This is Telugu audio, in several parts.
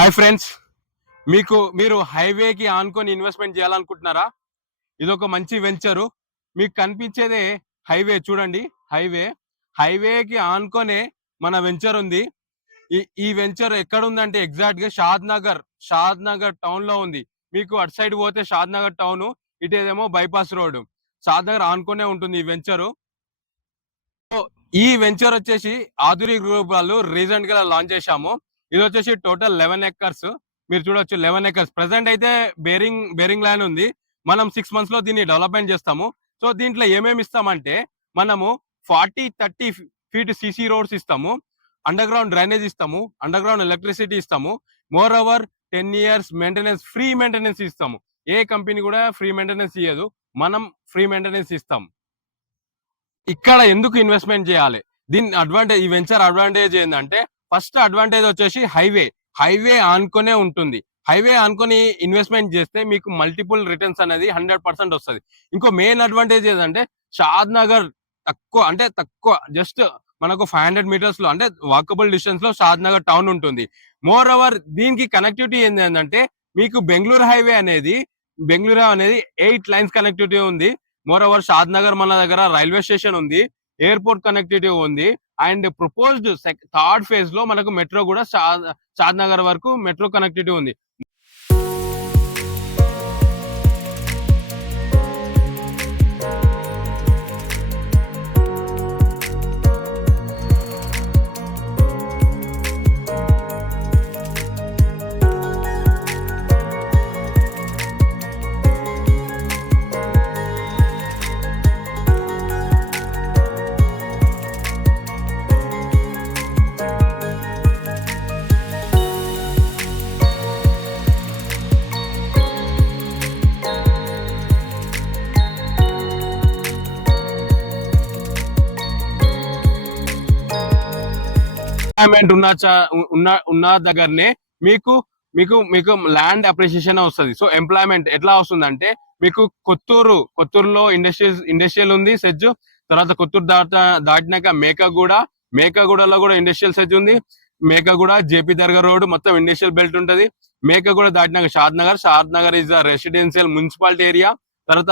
హాయ్ ఫ్రెండ్స్, మీరు హైవేకి ఆనుకొని ఇన్వెస్ట్మెంట్ చేయాలనుకుంటున్నారా? ఇది ఒక మంచి వెంచరు. మీకు కనిపించేదే హైవే. చూడండి, హైవే. హైవేకి ఆనుకొనే మన వెంచర్ ఉంది. ఈ వెంచర్ ఎక్కడ ఉందంటే ఎగ్జాక్ట్ గా షాద్ నగర్ టౌన్ లో ఉంది. మీకు అటు సైడ్ పోతే షాద్ నగర్ టౌన్, ఇటేదేమో బైపాస్ రోడ్. షాద్ నగర్ ఆనుకొనే ఉంటుంది ఈ వెంచరు. ఈ వెంచర్ వచ్చేసి ఆధురి గ్రూప్ వాళ్ళు రీసెంట్ గా లాంచ్ చేశాము. ఇది వచ్చేసి టోటల్ 11 ఎకర్స్. మీరు చూడొచ్చు, 11 ఎకర్స్. ప్రెసెంట్ అయితే బేరింగ్ ల్యాండ్ ఉంది. మనం 6 months లో దీన్ని డెవలప్మెంట్ చేస్తాము. సో దీంట్లో ఏమేమి ఇస్తామంటే, మనము 40-30 ఫీట్ సిసి రోడ్స్ ఇస్తాము, అండర్ గ్రౌండ్ డ్రైనేజ్ ఇస్తాము, అండర్ గ్రౌండ్ ఎలక్ట్రిసిటీ ఇస్తాము. More over 10 years maintenance, free maintenance ఇస్తాము. ఏ కంపెనీ కూడా ఫ్రీ మెయింటెనెన్స్ ఇయ్యదు, మనం ఫ్రీ మెయింటెనెన్స్ ఇస్తాం. ఇక్కడ ఎందుకు ఇన్వెస్ట్మెంట్ చేయాలి? ఈ వెంచర్ అడ్వాంటేజ్ ఏంటంటే, ఫస్ట్ అడ్వాంటేజ్ వచ్చేసి హైవే ఆనుకొనే ఉంటుంది. హైవే ఆనుకొని ఇన్వెస్ట్మెంట్ చేస్తే మీకు మల్టిపుల్ రిటర్న్స్ అనేది 100% వస్తుంది. ఇంకో మెయిన్ అడ్వాంటేజ్ ఏంటంటే, షాద్ నగర్ తక్కువ జస్ట్ మనకు 500 meters లో, అంటే వాకబుల్ డిస్టెన్స్ లో షాద్ నగర్ టౌన్ ఉంటుంది. మోర్ ఓవర్ దీనికి కనెక్టివిటీ ఏంటంటే, మీకు బెంగళూరు అనేది 8 lines కనెక్టివిటీ ఉంది. మోర్ ఓవర్ షాద్ నగర్ మన దగ్గర రైల్వే స్టేషన్ ఉంది, ఎయిర్పోర్ట్ కనెక్టివిటీ ఉంది. అండ్ ప్రపోజ్డ్ థర్డ్ ఫేజ్ లో మనకు మెట్రో కూడా షాద్ నగర్ వరకు మెట్రో కనెక్టివిటీ ఉంది. ఉన్న దగ్గరనే మీకు మీకు మీకు ల్యాండ్ అప్రిషియేషన్ వస్తుంది. సో ఎంప్లాయ్మెంట్ ఎట్లా వస్తుందంటే, మీకు కొత్తూరులో ఇండస్ట్రియల్ ఉంది సెజ్. తర్వాత కొత్తూరు దాటినాక మేకగూడలో కూడా ఇండస్ట్రియల్ సెజ్ ఉంది. మేకగూడ, జేపీ దర్గా రోడ్ మొత్తం ఇండస్ట్రియల్ బెల్ట్ ఉంటుంది. మేకగూడ దాటినాక Shadnagar is the residential municipality area. తర్వాత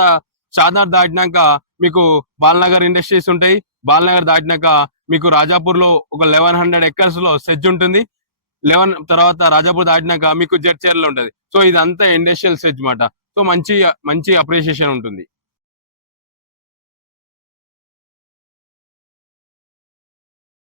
షాద్ నగర్ దాటినాక మీకు బాలనగర్ ఇండస్ట్రీస్ ఉంటాయి. బాలనగర్ దాటినాక మీకు రాజాపూర్ లో ఒక 1100 acres లో సెజ్ ఉంటుంది. తర్వాత రాజాపూర్ దాటినాక మీకు జడ్చేర్లో ఉంటది. సో ఇదంతా ఇండస్ట్రియల్ సెజ్ మాట. సో మంచి అప్రిషియేషన్ ఉంటుంది.